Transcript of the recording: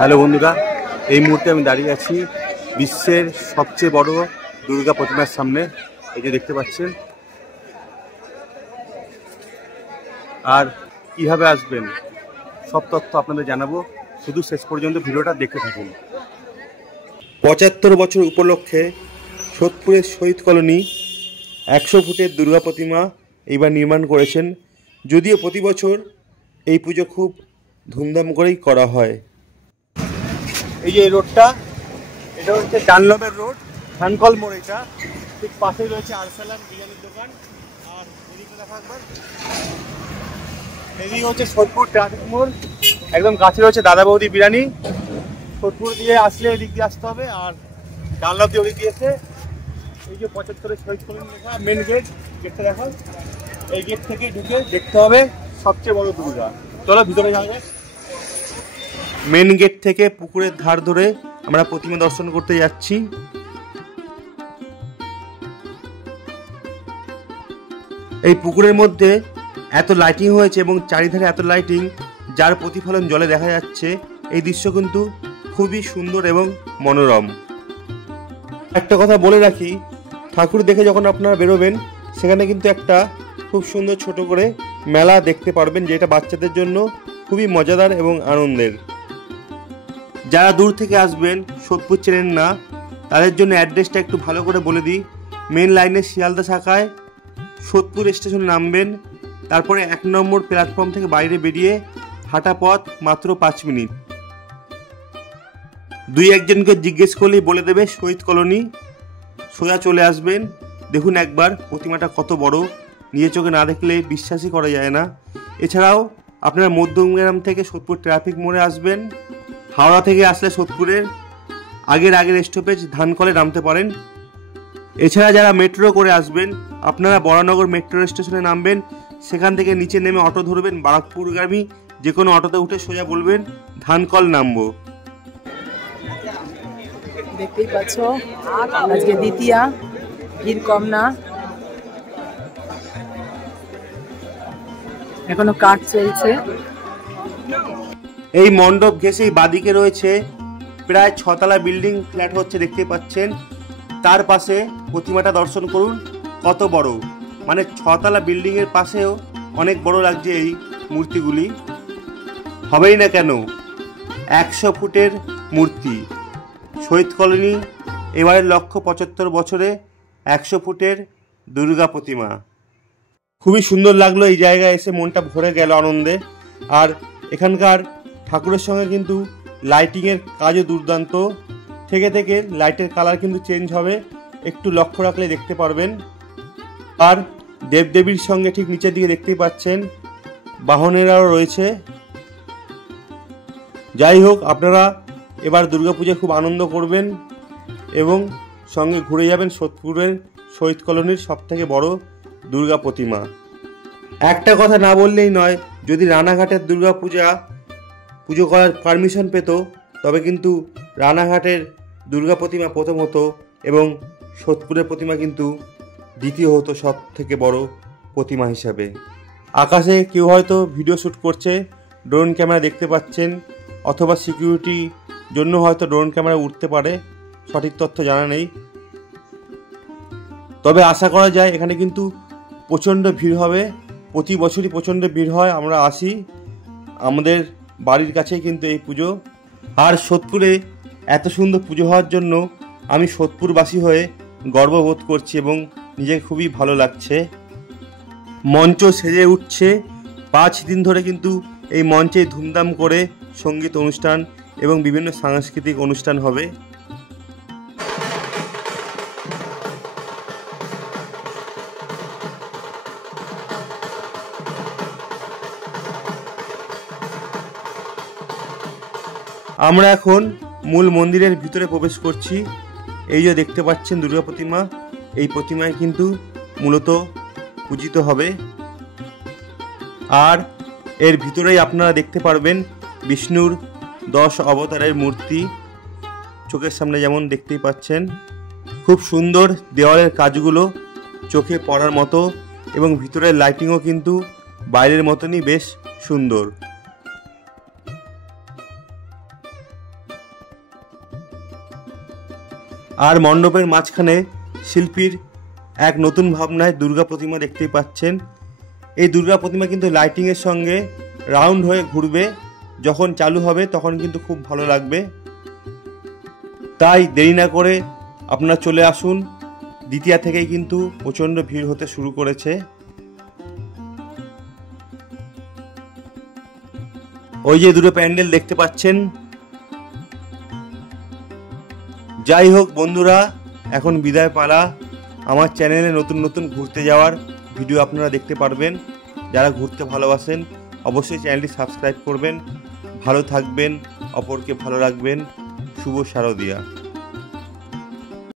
Hello বন্ধুরা, এই মুহূর্তে আমি দাঁড়িয়ে আছি বিশ্বের সবচেয়ে বড় দুর্গা প্রতিমার সামনে। এই যে দেখতে পাচ্ছেন। আর কিভাবে আসবেন সব তথ্য আপনাদের জানাবো, শুধু শেষ পর্যন্ত ভিডিওটা দেখতে থাকুন। 75 বছর উপলক্ষে সোদপুরের শহীদ কলোনি 100 ফুটের দুর্গা প্রতিমা এইবার নির্মাণ করেছেন। যদিও প্রতি বছর এই পুজো খুব ধুমধাম করেই করা হয়। এই যে রোডটা, এটা হচ্ছে ডানলপের রোড, ধানকল মোড়। এটা ঠিক পাশেই রয়েছে আরসালান বিরিয়ানির দোকান। আর এদিকে দেখা একবার, এদিকে হচ্ছে সোদপুর ট্রাফিক মোড়, একদম কাছে রয়েছে দাদা বৌদি বিরিয়ানি। সোদপুর দিয়ে আসলে এদিক দিয়ে আসতে হবে, আর ডানলপ দিয়ে ওদিক দিয়ে এসে এই যে 75 শহীদ কলোনি লেখা মেন গেট, গেটটা দেখা, এই গেট থেকে ঢুকে দেখতে হবে সবচেয়ে বড় দুর্গা। চলো ভিতরে যাওয়া যাক। মেন গেট থেকে পুকুরের ধার ধরে আমরা প্রতিমা দর্শন করতে যাচ্ছি। এই পুকুরের মধ্যে এত লাইটিং হয়েছে এবং চারিধারে এত লাইটিং, যার প্রতিফলন জলে দেখা যাচ্ছে। এই দৃশ্য কিন্তু খুবই সুন্দর এবং মনোরম। একটা কথা বলে রাখি, ঠাকুর দেখে যখন আপনারা বেরোবেন, সেখানে কিন্তু একটা খুব সুন্দর ছোট করে মেলা দেখতে পারবেন, যেটা বাচ্চাদের জন্য খুবই মজাদার এবং আনন্দের। যারা দূর থেকে আসবেন, সোদপুর চেনেন না, তাদের জন্য অ্যাড্রেসটা একটু ভালো করে বলে দিই। মেন লাইনের শিয়ালদা শাখায় সোদপুর স্টেশনে নামবেন, তারপরে 1 নম্বর প্ল্যাটফর্ম থেকে বাইরে বেরিয়ে হাঁটা পথ মাত্র 5 মিনিট। 2-1জনকে জিজ্ঞেস করলেই বলে দেবে শহীদ কলোনি। সোজা চলে আসবেন। দেখুন একবার প্রতিমাটা কত বড়, নিজের চোখে না দেখলে বিশ্বাসই করা যায় না। এছাড়াও আপনারা মধ্যমগ্রাম থেকে সোদপুর ট্রাফিক মোড়ে আসবেন। হাওড়া থেকে আসলে সোদপুরের আগের স্টপেজ ধানকলে নামতে পারেন। এছাড়া যারা মেট্রো করে আসবেন, আপনারা বরানগর মেট্রো স্টেশনে নামবেন। সেখান থেকে নিচে নেমে অটো ধরবেন, বারাকপুরগামী যে কোনো অটোতে উঠে সোজা বলবেন ধানকল নামবো। দেখতেই পাচ্ছ আজকে দ্বিতীয়া, ভিড় কম না, এখনো কাজ চলছে। এই মণ্ডপ ঘেঁষেই বাদিকে রয়েছে প্রায় 6 তলা বিল্ডিং ফ্ল্যাট হচ্ছে, দেখতে পাচ্ছেন। তার পাশে প্রতিমাটা দর্শন করুন কত বড়, মানে 6 তলা বিল্ডিং এর পাশেও অনেক বড় লাগছে এই মূর্তিগুলি। হবেই না কেন, 100 ফুটের মূর্তি। শহীদ কলোনি এবারের লক্ষ্য 75 বছরে 100 ফুটের দুর্গা প্রতিমা। খুবই সুন্দর লাগলো এই জায়গায় এসে, মনটা ভরে গেল আনন্দে। আর এখানকার ঠাকুরের সঙ্গে কিন্তু লাইটিংয়ের কাজও দুর্দান্ত। থেকে লাইটের কালার কিন্তু চেঞ্জ হবে, একটু লক্ষ্য রাখলে দেখতে পারবেন। আর দেবদেবীর সঙ্গে ঠিক নিচের দিকে দেখতেই পাচ্ছেন বাহনেরাও রয়েছে। যাই হোক, আপনারা এবার দুর্গাপূজায় খুব আনন্দ করবেন এবং সঙ্গে ঘুরে যাবেন সোদপুরের শহীদ কলোনির সবথেকে বড় দুর্গা প্রতিমা। একটা কথা না বললেই নয়, যদি রানাঘাটের পুজো করার পারমিশন পেত, তবে কিন্তু রানাঘাটের দুর্গা প্রতিমা প্রথম হতো এবং সোদপুরের প্রতিমা কিন্তু দ্বিতীয় হতো সব থেকে বড় প্রতিমা হিসাবে। আকাশে কেউ হয়তো ভিডিও শ্যুট করছে, ড্রোন ক্যামেরা দেখতে পাচ্ছেন, অথবা সিকিউরিটি জন্য হয়তো ড্রোন ক্যামেরা উঠতে পারে, সঠিক তথ্য জানা নেই। তবে আশা করা যায় এখানে কিন্তু প্রচণ্ড ভিড় হবে। প্রতি বছরই প্রচণ্ড ভিড় হয়, আমরা আসি, আমাদের বাড়ির কাছেই কিন্তু এই পুজো। আর সোদপুরে এত সুন্দর পুজো হওয়ার জন্য আমি সোদপুরবাসী হয়ে গর্ববোধ করছি এবং নিজেকে খুবই ভালো লাগছে। মঞ্চ সেজে উঠছে, 5 দিন ধরে কিন্তু এই মঞ্চে ধুমধাম করে সঙ্গীত অনুষ্ঠান এবং বিভিন্ন সাংস্কৃতিক অনুষ্ঠান হবে। আমরা এখন মূল মন্দিরের ভিতরে প্রবেশ করছি। এই যে দেখতে পাচ্ছেন দুর্গা প্রতিমা, এই প্রতিমায় কিন্তু মূলত পূজিত হবে। আর এর ভিতরেই আপনারা দেখতে পারবেন বিষ্ণুর 10 অবতারের মূর্তি, চোখের সামনে যেমন দেখতেই পাচ্ছেন। খুব সুন্দর দেওয়ালের কাজগুলো চোখে পড়ার মতো এবং ভিতরের লাইটিংও কিন্তু বাইরের মতনই বেশ সুন্দর। আর মণ্ডপের মাঝখানে শিল্পীর এক নতুন ভাবনায় দুর্গা প্রতিমা দেখতেই পাচ্ছেন। এই দুর্গা প্রতিমা কিন্তু লাইটিংয়ের সঙ্গে রাউন্ড হয়ে ঘুরবে, যখন চালু হবে তখন কিন্তু খুব ভালো লাগবে। তাই দেরি না করে আপনারা চলে আসুন। দ্বিতীয়া থেকেই কিন্তু প্রচণ্ড ভিড় হতে শুরু করেছে। ওই যে দুটো প্যান্ডেল দেখতে পাচ্ছেন। যাই হোক বন্ধুরা, এখন বিদায় পালা। আমার চ্যানেলে নতুন নতুন ঘুরতে যাওয়ার ভিডিও আপনারা দেখতে পারবেন। যারা ঘুরতে ভালোবাসেন অবশ্যই চ্যানেলটি সাবস্ক্রাইব করবেন। ভালো থাকবেন, অপরকে ভালো রাখবেন। শুভ শারদিয়া।